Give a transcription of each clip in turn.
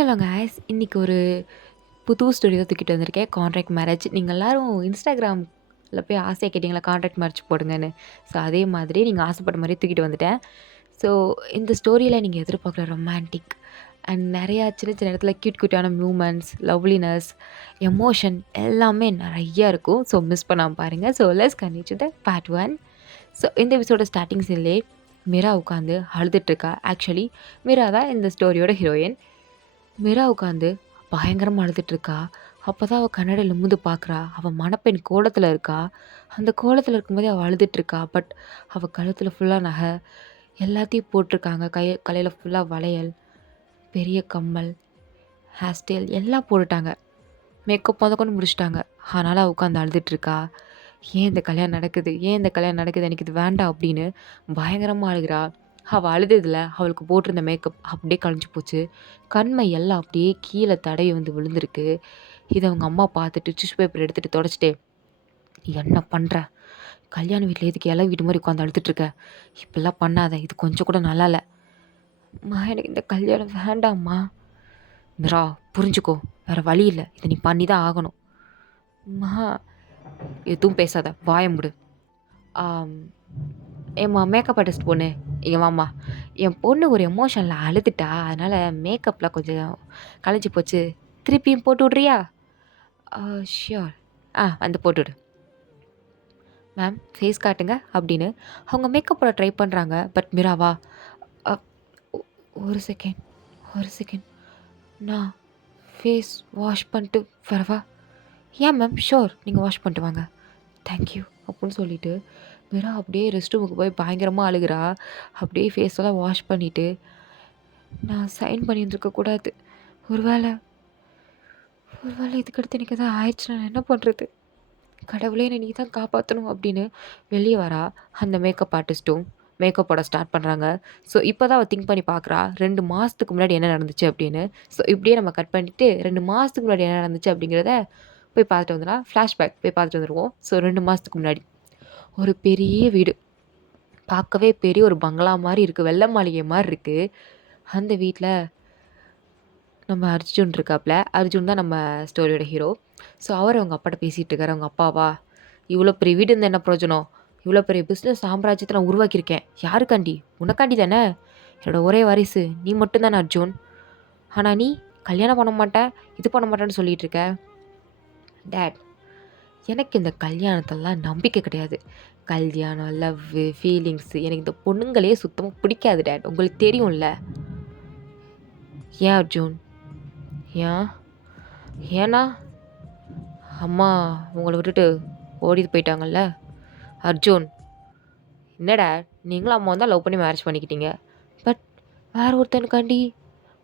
Hello guys, இன்னைக்கு ஒரு புது ஸ்டோரி தான் தூக்கிட்டு வந்திருக்கேன். Contract marriage. நீங்கள் எல்லாரும் இன்ஸ்டாகிராமில் போய் ஆசையாக கேட்டிங்களா கான்ட்ராக்ட் மேரேஜ் போடுங்கன்னு. ஸோ அதே மாதிரி நீங்கள் ஆசைப்பட்ட மாதிரி தூக்கிட்டு வந்துட்டேன். ஸோ இந்த ஸ்டோரியில் நீங்கள் எதிர்பார்க்குற ரொமான்டிக் அண்ட் நிறையா சின்ன சின்ன இடத்துல க்யூட்டான மூமெண்ட்ஸ், லவ்லினஸ், எமோஷன் எல்லாமே நிறையா இருக்கும். ஸோ மிஸ் பண்ணாமல் பாருங்கள். So let's continue to the part 1. So இந்த எபிசோட ஸ்டார்டிங் சீன்லேயே மீரா உட்காந்து அழுதுட்ருக்கா. ஆக்சுவலி மீரா தான் இந்த ஸ்டோரியோட ஹீரோயின். மீரா உட்காந்து பயங்கரமாக அழுதுட்ருக்கா. அப்போ தான் அவள் கண்ணாடியில் நிமிர்ந்து பார்க்குறா. அவள் மணப்பெண் கோலத்தில் இருக்கா. அந்த கோலத்தில் இருக்கும்போதே அவள் அழுதுட்ருக்கா. பட் அவள் கழுத்தில் ஃபுல்லாக நகை எல்லாத்தையும் போட்டிருக்காங்க. கலையில் ஃபுல்லாக வளையல், பெரிய கம்மல், ஹேர் ஸ்டைல் எல்லாம் போட்டுட்டாங்க. மேக்கப் கொண்டு முடிச்சிட்டாங்க. ஆனாலும் அவள் உட்காந்து அழுதுட்ருக்கா. ஏன் இந்த கல்யாணம் நடக்குது, ஏன் இந்த கல்யாணம் நடக்குது, எனக்கு இது வேண்டாம் அப்படின்னு பயங்கரமாக அழுகிறா. அவள் அழுததில் அவளுக்கு போட்டிருந்த மேக்கப் அப்படியே கலைஞ்சி போச்சு. கண்மை எல்லாம் அப்படியே கீழே தடவி வந்து விழுந்திருக்கு. இதை அவங்க அம்மா பார்த்துட்டு டிஷ்யூ பேப்பர் எடுத்துகிட்டு தொடச்சிட்டே, என்ன பண்ணுற, கல்யாண வீட்டில் எதுக்கு எல்லாம் வீட்டு மாதிரி உட்காந்து அழுதுட்ருக்க, இப்படிலாம் பண்ணாத, இது கொஞ்சம் கூட நல்லா இல்லை. அம்மா எனக்கு இந்த கல்யாணம் வேண்டாம்மா. மிரா புரிஞ்சுக்கோ, வேறு வழி இல்லை, இதை நீ பண்ணி தான் ஆகணும். அம்மா எதுவும் பேசாத, வாய முடு. ஏம்மா மேக்கப் ஆர்டிஸ்ட் பொண்ணு, இங்கே வாம்மா. என் பொண்ணு ஒரு எமோஷனில் அழுதுட்டா, அதனால் மேக்கப்பில் கொஞ்சம் கலைஞ்சி போச்சு, திருப்பியும் போட்டு விட்றியா? ஷியோர், வந்து போட்டுவிடு. மேம் ஃபேஸ் காட்டுங்க அப்படின்னு அவங்க மேக்கப் போட ட்ரை பண்ணுறாங்க. பட் மிராவா, ஒரு செகண்ட், நான் ஃபேஸ் வாஷ் பண்ணிட்டு வரவா? ஏன் மேம், ஷோர், நீங்கள் வாஷ் பண்ணிட்டு வாங்க, தேங்க்யூ அப்படின்னு சொல்லிவிட்டு மீரா அப்படியே ரெஸ்ட் ரூமுக்கு போய் பயங்கரமாக அழுகிறா. அப்படியே ஃபேஸெல்லாம் வாஷ் பண்ணிவிட்டு, நான் சைன் பண்ணியிருந்துருக்கக்கூடாது, ஒரு வேளை இதுக்கடுத்து எனக்கு எதாவது ஆயிடுச்சுன்னா நான் என்ன பண்ணுறது, கடவுளே என்னை நீ தான் காப்பாற்றணும் அப்படின்னு வெளியே வரா. அந்த மேக்கப் ஆர்டிஸ்ட்டும் மேக்கப் போட ஸ்டார்ட் பண்ணுறாங்க. ஸோ இப்போ தான் அவள் திங்க் பண்ணி பார்க்குறா 2 மாதத்துக்கு முன்னாடி என்ன நடந்துச்சு அப்படின்னு. ஸோ இப்படியே நம்ம கட் பண்ணிவிட்டு 2 மாதத்துக்கு முன்னாடி என்ன நடந்துச்சு அப்படிங்கிறத போய் பார்த்துட்டு வந்துடலாம். ஃப்ளாஷ்பேக் போய் பார்த்துட்டு வந்துடுவோம். ஸோ 2 மாதத்துக்கு முன்னாடி ஒரு பெரிய வீடு, பார்க்கவே பெரிய ஒரு பங்களா மாதிரி இருக்குது, வெள்ளை மாளிகை மாதிரி இருக்குது. அந்த வீட்டில் நம்ம அர்ஜுன் இருக்காப்புல. அர்ஜுன் தான் நம்ம ஸ்டோரியோட ஹீரோ. ஸோ அவர் அவங்க அப்பாட்ட பேசிகிட்டு இருக்காரு. அவங்க அப்பாவா, இவ்வளோ பெரிய வீடு இருந்தால் என்ன பிரயோஜனம், இவ்வளோ பெரிய பிஸ்னஸ் சாம்ராஜ்யத்தை நான் உருவாக்கியிருக்கேன், யாருக்காண்டி, உனக்காண்டி தானே, என்னோடய ஒரே வாரிசு நீ மட்டும்தானே அர்ஜுன், ஆனால் நீ கல்யாணம் பண்ண மாட்டேன், இது பண்ண மாட்டேன்னு சொல்லிகிட்டு இருக்க. டேட், எனக்கு இந்த கல்யாணத்தெல்லாம் நம்பிக்கை கிடையாது. கல்யாணம், லவ்வு, ஃபீலிங்ஸு, எனக்கு இந்த பொண்ணுங்களே சுத்தமாக பிடிக்காது டேட், உங்களுக்கு தெரியும்ல. ஏன் அர்ஜுன், ஏன்னா அம்மா உங்களை விட்டுட்டு ஓடிட்டு போயிட்டாங்கல்ல. அர்ஜுன், என்ன டேட், நீங்களும் அம்மா தான் லவ் பண்ணி மேரேஜ் பண்ணிக்கிட்டீங்க, பட் வேறு ஒருத்தனுக்காண்டி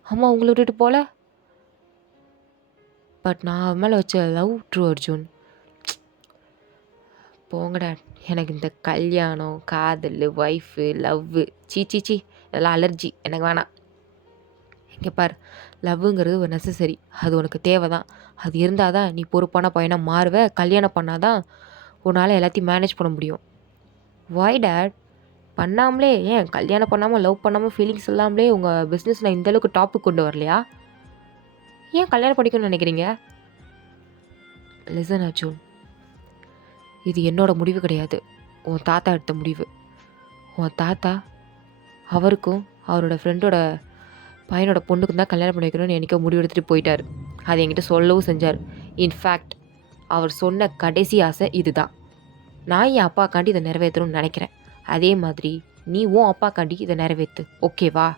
அம்மா உங்களை விட்டுட்டு போகல. பட் நான் மேலே வச்ச லவ் ட்ரூ அர்ஜுன். போங்க டேட், எனக்கு இந்த கல்யாணம், காதல், ஒய்ஃபு, லவ்வு, சீ இதெல்லாம் அலர்ஜி, எனக்கு வேணாம். இங்கே பார், லவ்வுங்கிறது ஒரு நெசசரி, அது உனக்கு தேவை தான். அது இருந்தால் தான் நீ பொறுப்பான பையனாக மாறுவ. கல்யாணம் பண்ணால் தான் உன்னால் எல்லாத்தையும் மேனேஜ் பண்ண முடியும். வாய் டேட், பண்ணாமலே, ஏன் கல்யாணம் பண்ணாமல், லவ் பண்ணாமல், ஃபீலிங்ஸ் இல்லாமலே உங்கள் பிஸ்னஸில் இந்தளவுக்கு டாப்புக்கு கொண்டு வரலையா? ஏன் கல்யாணம் பண்ணிக்கணும்னு நினைக்கிறீங்க? லிசன் அர்ஜுன், இது என்னோட முடிவு கிடையாது, உன் தாத்தா எடுத்த முடிவு. உன் தாத்தா அவருக்கும் அவரோட ஃப்ரெண்டோட பையனோட பொண்ணுக்கு தான் கல்யாணம் பண்ணி வைக்கணும்னு என்றைக்கோ முடிவு எடுத்துகிட்டு போயிட்டார். அதை என்கிட்ட சொல்லவும் செஞ்சார். இன்ஃபேக்ட் அவர் சொன்ன கடைசி ஆசை இதுதான். நான் என் அப்பாக்காண்டி இதை நிறைவேற்றணும்னு நினைக்கிறேன். அதே மாதிரி நீ உன் அப்பாக்காண்டி இதை நிறைவேற்று, ஓகேவா?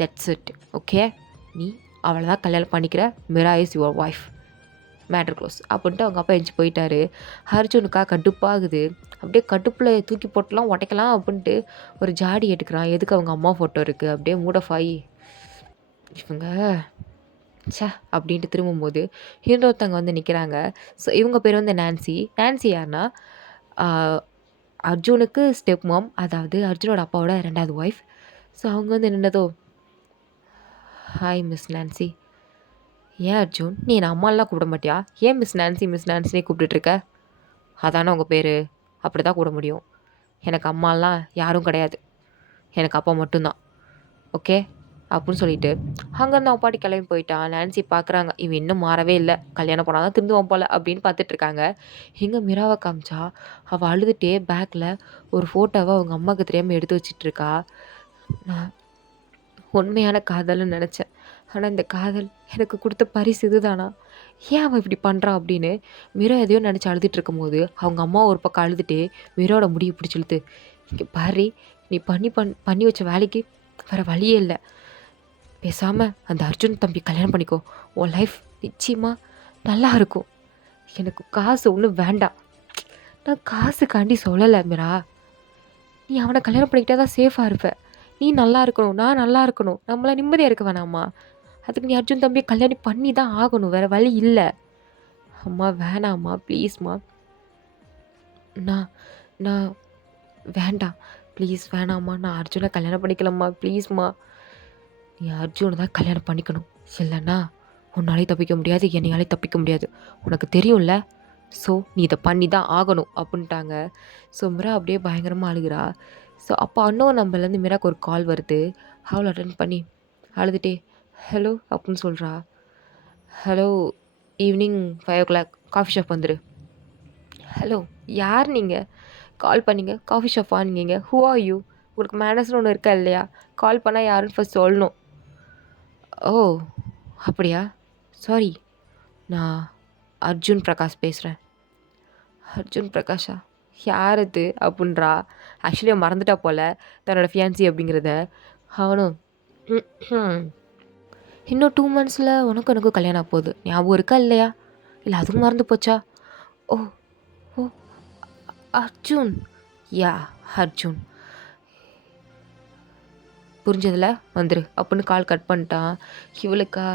That's it, okay? நீ அவளை தான் கல்யாணம் பண்ணிக்கிற, Mira is your wife, matter close அப்படின்ட்டு அவங்க அப்பா எழுந்து போயிட்டாரு. அர்ஜுனுக்கா கடுப்பாகுது. அப்படியே கடுப்பில் தூக்கி போட்டலாம், உடைக்கலாம் அப்படின்ட்டு ஒரு ஜாடி எடுக்கிறான். எதுக்கு, அவங்க அம்மா ஃபோட்டோ இருக்குது. அப்படியே மூட் ஆகி இவங்க அப்படின்ட்டு திரும்பும்போது இன்னொருத்தவங்க வந்து நிற்கிறாங்க. ஸோ இவங்க பேர் வந்து நான்சி. யாருன்னா அர்ஜுனுக்கு ஸ்டெப் மாம், அதாவது அர்ஜுனோட அப்பாவோட 2வது ஒய்ஃப். ஸோ அவங்க வந்து நின்னதோ, ஹாய் மிஸ் நான்சி. ஏன் அர்ஜுன், நீ என் அம்மாலாம் கூப்பிட மாட்டியா? ஏன் மிஸ் நான்சினே கூப்பிட்டுட்ருக்க? அதானே உங்கள் பேர், அப்படி தான் கூட முடியும். எனக்கு அம்மாலாம் யாரும் கிடையாது, எனக்கு அப்பா மட்டும்தான், ஓகே? அப்படின்னு சொல்லிட்டு அங்கேருந்து அவன் பாட்டி கிளம்பி போயிட்டான். நான்சி பார்க்குறாங்க, இவன் இன்னும் மாறவே இல்லை, கல்யாணம் பண்ணால் தான் திருந்துவான் போல அப்படின்னு பார்த்துட்ருக்காங்க. எங்கே மிராவை காமிச்சா அவள் அழுதுகிட்டே பேக்கில் ஒரு ஃபோட்டோவை அவங்க அம்மாவுக்கு தெரியாமல் எடுத்து வச்சிட்ருக்கா. நான் உண்மையான காதல்னு நினச்சேன், ஆனால் இந்த காதல் எனக்கு கொடுத்த பரிசு இதுதானா, ஏன் அவன் இப்படி பண்ணுறான் அப்படின்னு மிரா எதையோ நினச்சி அழுதுட்டு இருக்கும்போது அவங்க அம்மா ஒரு பக்கம் அழுதுகிட்டே மிராவோட முடியை பிடிச்சி இழுத்து, இங்கே பாரு, நீ பண்ணி வச்ச வேலைக்கு வேறு வழியே இல்லை, பேசாமல் அந்த அர்ஜுன் தம்பி கல்யாணம் பண்ணிக்கோ, உன் லைஃப் நிச்சயமாக நல்லா இருக்கும், எனக்கு காசு ஒன்றும் வேண்டாம், நான் காசுக்காண்டி சொல்லலை மிரா, நீ அவனை கல்யாணம் பண்ணிக்கிட்டா தான் சேஃபாக இருப்ப, நீ நல்லா இருக்கணும், நான் நல்லா இருக்கணும், நம்மள நிம்மதியாக இருக்க வேணாம்மா, அதுக்கு நீ அர்ஜுன் தம்பியை கல்யாணம் பண்ணி தான் ஆகணும், வேறு வழி இல்லை. அம்மா வேணாம்மா ப்ளீஸ்மா, நான் நான் வேண்டாம் ப்ளீஸ் வேணாம்மா, நான் அர்ஜுனை கல்யாணம் பண்ணிக்கலம்மா ப்ளீஸ்மா, நீ அர்ஜுனை தான் கல்யாணம் பண்ணிக்கணும், இல்லைன்னா உன்னாலே தப்பிக்க முடியாது, என்னையாலே தப்பிக்க முடியாது, உனக்கு தெரியும்ல, ஸோ நீ இதை பண்ணி தான் ஆகணும் அப்படின்ட்டாங்க. ஸோ மிரா அப்படியே பயங்கரமாக அழுகிறா. ஸோ அப்போ அண்ணன் நம்பர்லேருந்து மிராக்கு ஒரு கால் வருது. அவளை அட்டன் பண்ணி அழுதுகிட்டே ஹலோ அப்படின்னு சொல்கிறா. Hello, evening 5 o'clock coffee shop வந்துடு. ஹலோ, யார் நீங்கள், கால் பண்ணீங்க, காஃபி ஷாப் வாங்கிங்க, ஹூ ஆர் யூ, உங்களுக்கு மேனேஜர்னு ஒன்று இருக்கா இல்லையா, கால் பண்ணால் யாருன்னு ஃபஸ்ட் சொல்லணும். ஓ அப்படியா, சாரி, நான் அர்ஜுன் பிரகாஷ் பேசுகிறேன். அர்ஜுன் பிரகாஷா, யார் அது அப்படின்றா. ஆக்சுவலி அவன் மறந்துட்டா போல் தன்னோட ஃபியான்சி அப்படிங்கிறத. அவனும் இன்னும் 2 monthஸில் உனக்கு எனக்கும் கல்யாணம் ஆக போகுது, ஞாபகம் இருக்கா இல்லையா, இல்லை அதுவும் மறந்து போச்சா. ஓ ஓ அர்ஜுன், யா அர்ஜுன், புரிஞ்சதில்ல, வந்துரு அப்படின்னு கால் கட் பண்ணிட்டான். இவளுக்கா,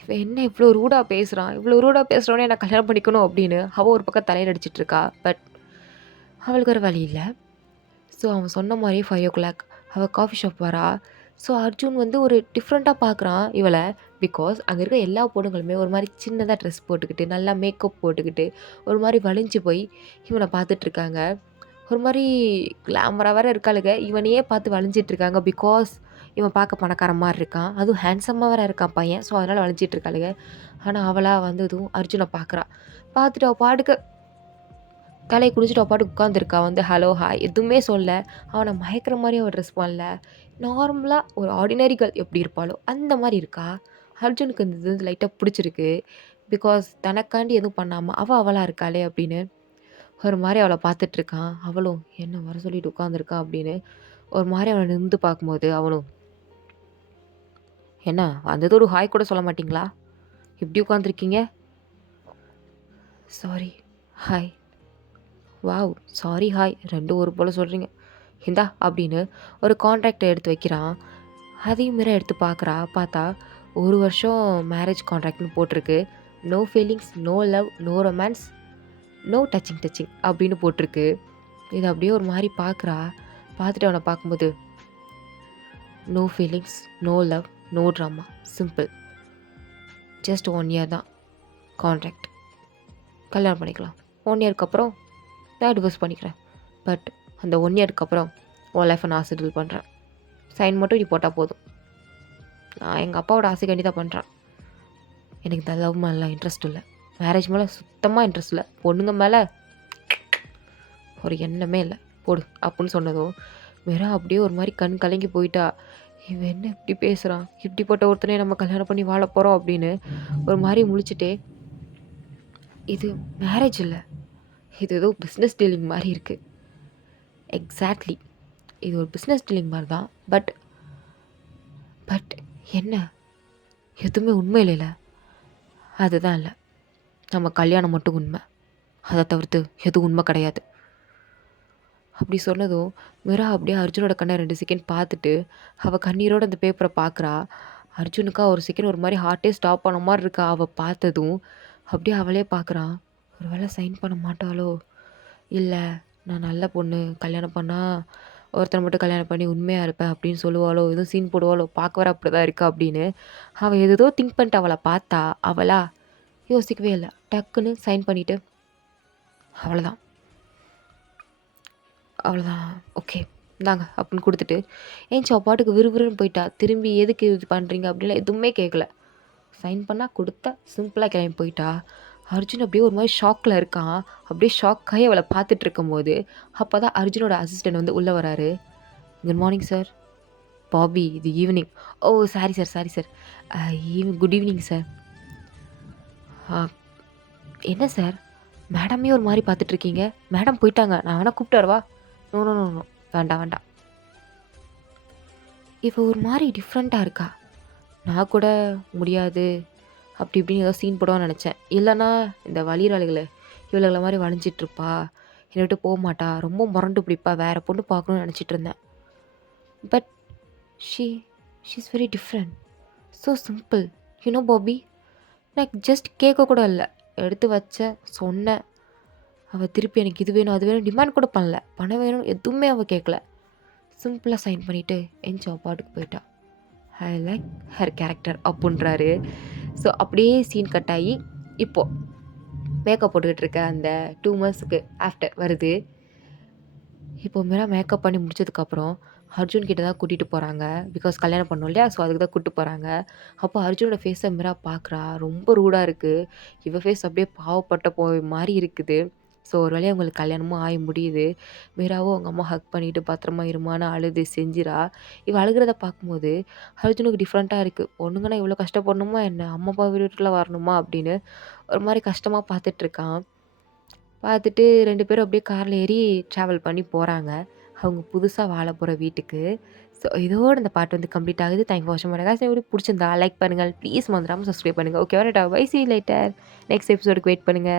இவன் என்ன இவ்வளோ ரூடாக பேசுகிறான், இவ்வளோ ரூடாக பேசுகிறவனே நான் கல்யாணம் பண்ணிக்கணும் அப்படின்னு அவள் ஒரு பக்கம் தலையில் அடிச்சிட்ருக்கா. பட் அவளுக்கு ஒரு வழி இல்லை. ஸோ அவன் சொன்ன மாதிரியே 5 o'clock அவள் காஃபி ஷாப் வரா. ஸோ அர்ஜுன் வந்து ஒரு டிஃப்ரெண்ட்டாக பார்க்குறான் இவளை. பிகாஸ் அங்கே இருக்க எல்லா பொண்ணுங்களுமே ஒரு மாதிரி சின்னதாக ட்ரெஸ் போட்டுக்கிட்டு நல்லா மேக்கப் போட்டுக்கிட்டு ஒரு மாதிரி வலிஞ்சு போய் இவனை பார்த்துட்ருக்காங்க. ஒரு மாதிரி கிளாமராக வேறு இருக்காளுங்க, இவனையே பார்த்து வலிஞ்சிட்ருக்காங்க. பிகாஸ் இவன் பார்க்க பணக்கார மாதிரி இருக்கான், அதுவும் ஹேண்ட்ஸமாக வேறு இருக்கான் பையன். ஸோ அதனால் வலிஞ்சிட்ருக்காளுங்க. ஆனால் அவளாக வந்ததும் அர்ஜுனை பார்க்குறா. பார்த்துட்டு அவள் பாட்டுக்கு தலையை குடிச்சிட்டு அவள் பாட்டுக்கு உட்காந்துருக்கா. வந்து ஹலோ ஹாய் எதுவுமே சொல்ல, அவனை மயக்கிற மாதிரி அவள் ட்ரெஸ் பண்ணல, நார்மலாக ஒரு ஆர்டினரி கேர்ள் எப்படி இருப்பாளோ அந்த மாதிரி இருக்கா. அர்ஜுனுக்கு இந்த இது லைட்டாக பிடிச்சிருக்கு. பிகாஸ் தனக்காண்டி எதுவும் பண்ணாமல் அவளாக இருக்காளே அப்படின்னு ஒரு மாதிரி அவளை பார்த்துட்ருக்கான். அவளும் என்ன வர சொல்லிட்டு உட்காந்துருக்கான் அப்படின்னு ஒரு மாதிரி அவனை நிமிந்து பார்க்கும்போது அவனும், என்ன வந்தது ஒரு ஹாய் கூட சொல்ல மாட்டிங்களா, இப்படி உட்காந்துருக்கீங்க. Sorry hi, wow sorry hi, ரெண்டும் ஒரு போல் சொல்கிறீங்க, இந்தா அப்படின்னு ஒரு கான்ட்ராக்டை எடுத்து வைக்கிறான். அதையும் மீற எடுத்து பார்க்குறா. பார்த்தா 1 வருஷம் மேரேஜ் கான்ட்ராக்ட்னு போட்டிருக்கு. No feelings, no love, no romance, no touching அப்படின்னு போட்டிருக்கு. இது அப்படியே ஒரு மாதிரி பார்க்குறா. பார்த்துட்டு அவனை பார்க்கும்போது no feelings, no love, no drama, simple, just 1 year தான் கான்ட்ராக்ட், கல்யாணம் பண்ணிக்கலாம், 1 yearக்கு அப்புறம் நான் டிவோர்ஸ் பண்ணிக்கிறேன், பட் அந்த 1 yearக்கு அப்புறம் உன் லைஃப்பை நான் செட்டில் பண்ணுறேன், சைன் மட்டும் நீ போட்டால் போதும், நான் எங்கள் அப்பாவோட ஆசைக்காண்டி தான் பண்ணுறேன், எனக்கு இந்த லவ் மேலாம் இன்ட்ரெஸ்ட் இல்லை, மேரேஜ் மேலே சுத்தமாக இன்ட்ரெஸ்ட் இல்லை, பொண்ணுங்க மேலே ஒரு எண்ணமே இல்லை, போடு அப்படின்னு சொன்னதும் வேற அப்படியே ஒரு மாதிரி கண் கலங்கி போயிட்டா. இவன் என்ன இப்படி பேசுகிறான், இப்படிப்பட்ட ஒருத்தனே நம்ம கல்யாணம் பண்ணி வாழ போகிறோம் அப்படின்னு ஒரு மாதிரி முழிச்சிட்டே, இது மேரேஜ் இல்லை, இது ஏதோ பிஸ்னஸ் டீலிங் மாதிரி இருக்குது. எக்ஸாக்ட்லி, இது ஒரு பிஸ்னஸ் டீலிங் மாதிரி தான். பட் என்ன எதுவுமே உண்மை இல்லைல்ல, அதுதான் இல்லை, நம்ம கல்யாணம் மட்டும் உண்மை, அதை தவிர்த்து எதுவும் உண்மை கிடையாது. அப்படி சொன்னதும் மிரா அப்படியே அர்ஜுனோட கண்ணை 2 செகண்ட் பார்த்துட்டு அவள் கண்ணீரோடு அந்த பேப்பரை பார்க்குறா. அர்ஜுனுக்கா ஒரு செகண்ட் ஒரு மாதிரி ஹார்ட்டே ஸ்டாப் பண்ண மாதிரி இருக்கா. அவள் பார்த்ததும் அப்படியே அவளே பார்க்குறான். ஒரு வேளை சைன் பண்ண மாட்டாளோ, இல்லை நான் நல்ல பொண்ணு, கல்யாணம் பண்ணால் ஒருத்தனை மட்டும் கல்யாணம் பண்ணி உண்மையாக இருப்பேன் அப்படின்னு சொல்லுவாளோ, எதுவும் சீன் போடுவாளோ, பார்க்க வர அப்படி தான் இருக்கா அப்படின்னு அவள் ஏதோ திங்க் பண்ணிட்டு அவளை பார்த்தா. அவளா யோசிக்கவே இல்லை, டக்குன்னு சைன் பண்ணிவிட்டு அவ்வளோதான் ஓகே இந்தாங்க அப்படின்னு குடுத்துட்டு, அவ பாட்டுக்கு விறுவிறுன்னு போயிட்டா. திரும்பி எதுக்கு இது பண்றீங்க? அப்படின்லாம் எதுவுமே கேட்கல. சைன் பண்ணா, குடுத்தா, சிம்பிளா கிளம்பி போயிட்டா. அர்ஜுன் அப்படியே ஒரு மாரி ஷாக்ல இருக்கான். அப்படியே ஷாக் ஆயி அவள பார்த்துட்டு இருக்கும்போது, அப்பதான் அர்ஜுனோட அசிஸ்டன்ட் வந்து உள்ள வராரு. "Good morning sir." "பாபி, இது evening." "Oh! Sorry sir, sorry sir. Uh good evening sir." "Uh என்ன சார்? மேடமையே ஒரு மாரி பார்த்துட்டு இருக்கீங்க. மேடம் போயிட்டாங்க. நான் வேணா கூப்பிட்டு வரவா?" "No, no, no, no. வேண்டாம், வேண்டாம்." இவ ஒரு மாரி டிஃப்ரெண்ட்டா இருக்கா. நான் கூட முடியாது அப்படி இப்படின்னு ஏதோ சீன் போடுவான்னு நெனச்சேன். இல்லன்னா இந்த வலியறாளுகளே இவளுகள மாரி வழிஞ்சிட்ருப்பா. என்ன விட்டு போமாட்டா. ரொம்ப மொரண்டு பிடிப்பா. வேற பொண்ணு பார்க்கணும்னு நெனச்சிட்டு இருந்தேன். But she she is very different. So simple. You know Bobby, நான் ஜஸ்ட் கேட்க கூட இல்ல. எடுத்து வச்சேன், சொன்னேன். அவ திருப்பி எனக்கு இது வேணும், அது வேணும் டிமாண்ட் கூட பண்ணல. பணம் வேணும் எதுவுமே அவ கேட்கல. சிம்பிளா சைன் பண்ணிட்டு அவ பாட்டுக்கு போயிட்டா. ஐ லைக் ஹர் கேரக்டர் அப்புட்ன்றாரு. ஸோ அப்படியே சீன் கட் ஆகி இப்போ மேக்கப் போட்டுக்கிட்டு இருக்க அந்த 2 மந்த்ஸ்க்கு ஆஃப்டர் வருது. இப்போ மீரா மேக்கப் பண்ணி முடிச்சதுக்கப்புறம் அர்ஜுன் கிட்ட தான் கூட்டிட்டு போறாங்க. பிகாஸ் கல்யாணம் பண்ணணும் இல்லையா? ஸோ அதுக்கு தான் கூட்டு போறாங்க. அப்போ அர்ஜுனோட ஃபேஸ மீரா பார்க்குறா. ரொம்ப ரூடா இருக்கு. இவ ஃபேஸ் அப்படியே பாவப்பட்ட போய் மாரி இருக்குது. ஸோ ஒரு வழியா அவங்களுக்கு கல்யாணமும் ஆகி முடியுது. மீராவும் அவங்க அம்மா ஹக் பண்ணிட்டு பத்திரமா இருமான்னு அழுது செஞ்சிரா. இவ அழுகுறத பார்க்கும்போது அர்ஜுனுக்கு டிஃப்ரெண்ட்டா இருக்கு. பொண்ணுங்கன்னா இவ்வளோ கஷ்டப்படணுமா என்ன? அம்மா அப்பா விட்டுட்டுலாம் வரணுமா? அப்படின்னு ஒரு மாரி கஷ்டமா பார்த்துட்ருக்கான். பார்த்துட்டு 2 பேரும் அப்படியே கார்ல ஏறி ட்ராவல் பண்ணி போறாங்க. அவங்க புதுசா வாழ போற வீட்டுக்கு. ஸோ இதோட இந்த பார்ட் வந்து கம்ப்ளீட் ஆகுது. தேங்க் ஃபார் வாட்சிங் மை வீடியோ. வீடியோ புடிச்சிருந்தா லைக் பண்ணுங்க. ப்ளீஸ் மறந்துடாம சப்ஸ்கிரைப் பண்ணுங்க. Okay tata bye. See you later. Next எபிசோடுக்கு வெயிட் பண்ணுங்க.